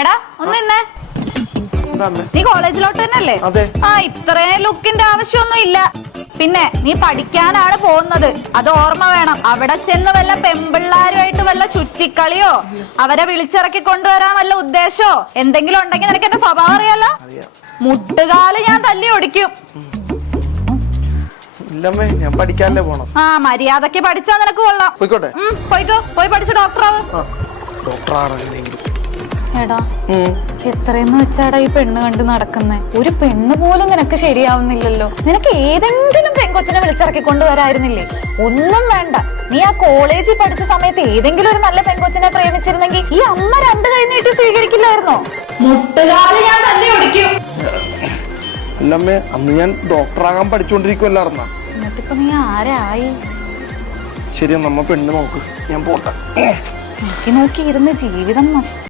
എടാ ഒന്ന് നിന്നേ. നീ കോളേജിലോട്ട് തന്നെയല്ലേ? ആ, ഇത്രയും ലുക്കിന്റെ ആവശ്യമൊന്നും ഇല്ല. പിന്നെ നീ പഠിക്കാനാണ് പോകുന്നത്, അത് ഓർമ്മ വേണം. അവിടെ ചെന്ന് വല്ല പെമ്പിള്ളാരുമായിട്ട് വല്ല ചുറ്റിക്കളിയോ അവരെ വിളിച്ചിറക്കി കൊണ്ടുവരാൻ വല്ല ഉദ്ദേശോ എന്തെങ്കിലും ഉണ്ടെങ്കിൽ നിനക്ക് എന്റെ സ്വഭാവം അറിയാലോ. മുട്ടുകാല് ഞാൻ തല്ലി ഒടിക്കും. ഞാൻ പഠിക്കാനല്ലേ പോണം. ആ, മര്യാദക്ക് പഠിച്ചാ നിനക്ക് കൊള്ളാം. പോയിക്കോ, പോയി പഠിച്ച് ഡോക്ടറാവും. എടാ, എത്രയെന്ന് വെച്ചാടാ ഈ പെണ്ണ് കണ്ട് നടക്കുന്നേ? ഒരു പെണ്ണ് പോലും നിനക്ക് ശരിയാവുന്നില്ലല്ലോ. നിനക്ക് ഏതെങ്കിലും പെൺകൊച്ചിനെ വിളിച്ചിറക്കി കൊണ്ടുവരായിരുന്നില്ലേ? ഒന്നും വേണ്ട. നീ ആ കോളേജിൽ പഠിച്ച സമയത്ത് ഏതെങ്കിലും ഒരു നല്ല പെൺകൊച്ചിനെ പ്രേമിച്ചിരുന്നെങ്കിൽ ഈ അമ്മ 2 കൈ നീട്ടി സ്വീകരിക്കില്ലായിരുന്നോ? മുട്ടുകാല് ഞാൻ തല്ലി ഒടിക്കും. അല്ലമ്മേ, അന്ന് ഞാൻ ഡോക്ടറാകാൻ പഠിച്ചോണ്ടിരിക്കുവല്ലായിരുന്ന. എന്നിട്ടിപ്പോ നീ ആരായി? ശരി, നമ്മ പെണ്ണ് നോക്ക്, ഞാൻ പോട്ടെ. നോക്കി നോക്കി ഇരുന്ന് ജീവിതം നഷ്ടം.